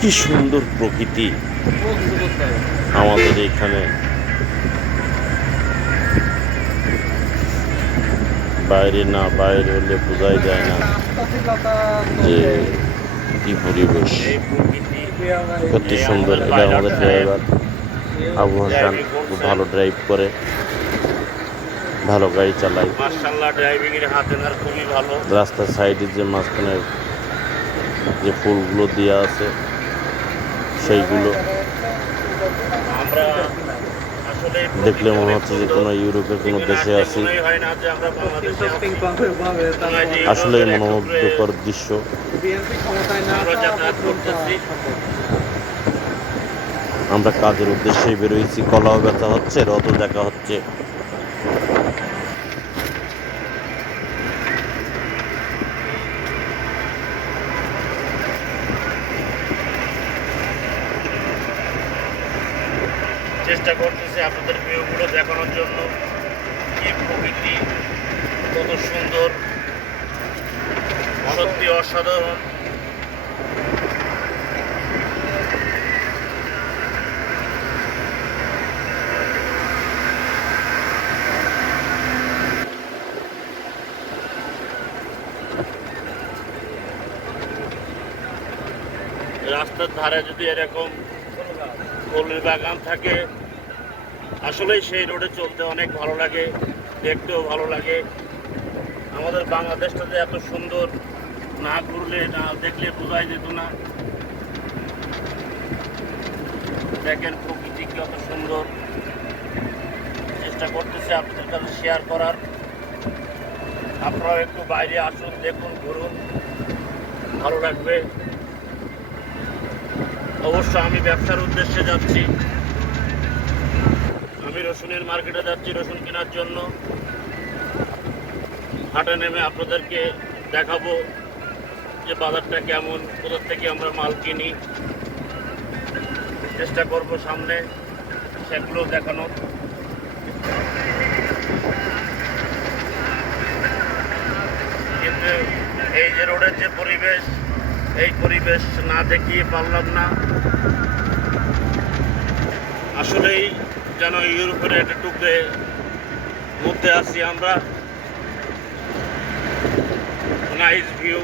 কি সুন্দর প্রকৃতি আমাদের এখানে। বাইরে হলে বোঝাই যায় না যে কি পরিবেশ। সত্যি সুন্দর। এটা আমাদের ড্রাইভার আবু হাসান, খুব ভালো ড্রাইভ করে, ভালো গাড়ি চালায়। মাশাআল্লাহ, ড্রাইভিং এর হাতে আর খুবই ভালো। রাস্তার সাইডে যে মাঝখানে যে ফুলগুলো দেওয়া আছে সেইগুলো আমরা আসলে দেখলে মনে হচ্ছে যে কোনো ইউরোপের কোনো দেশে আছি। হয় না যে আমরা বাংলাদেশে আসলে মনোমুগ্ধকর দৃশ্য। আমরা যাতায়াত করতেছি। আমরা কাজের উদ্দেশ্যে বেরোইছি, কলাও ব্যথা হচ্ছে, রথও দেখা হচ্ছে। চেষ্টা করতেছি আপনাদের ভিউগুলো দেখানোর জন্য। কি প্রকৃতি, কত সুন্দর, সত্যি অসাধারণ। রাস্তার ধারে যদি এরকম ফুলের বাগান থাকে, আসলেই সেই রোডে চলতে অনেক ভালো লাগে, দেখতেও ভালো লাগে। আমাদের বাংলাদেশটা যে এত সুন্দর, না ঘুরলে না দেখলে বোঝাই যেত না। দেখেন প্রকৃতি কত সুন্দর। চেষ্টা করতেছি আপনাদের কাছে শেয়ার করার। আপনারাও একটু বাইরে আসুন, দেখুন, ঘুরুন, ভালো লাগবে। অবশ্য আমি ব্যবসার উদ্দেশ্যে যাচ্ছি। আমি রসুনের মার্কেটে যাচ্ছি রসুন কেনার জন্য। হাটে নেমে আপনাদেরকে দেখাবো যে বাজারটা কেমন, কোথা থেকে আমরা মাল কিনি। চেষ্টা করব সামনে সেগুলো দেখানোর। কিন্তু এই যে রোডের যে পরিবেশ, এই পরিবেশ না দেখিয়ে পারলাম না। আসলেই যেন ইউরোপের একটা টুকরে মধ্যে আছি আমরা। Nice view.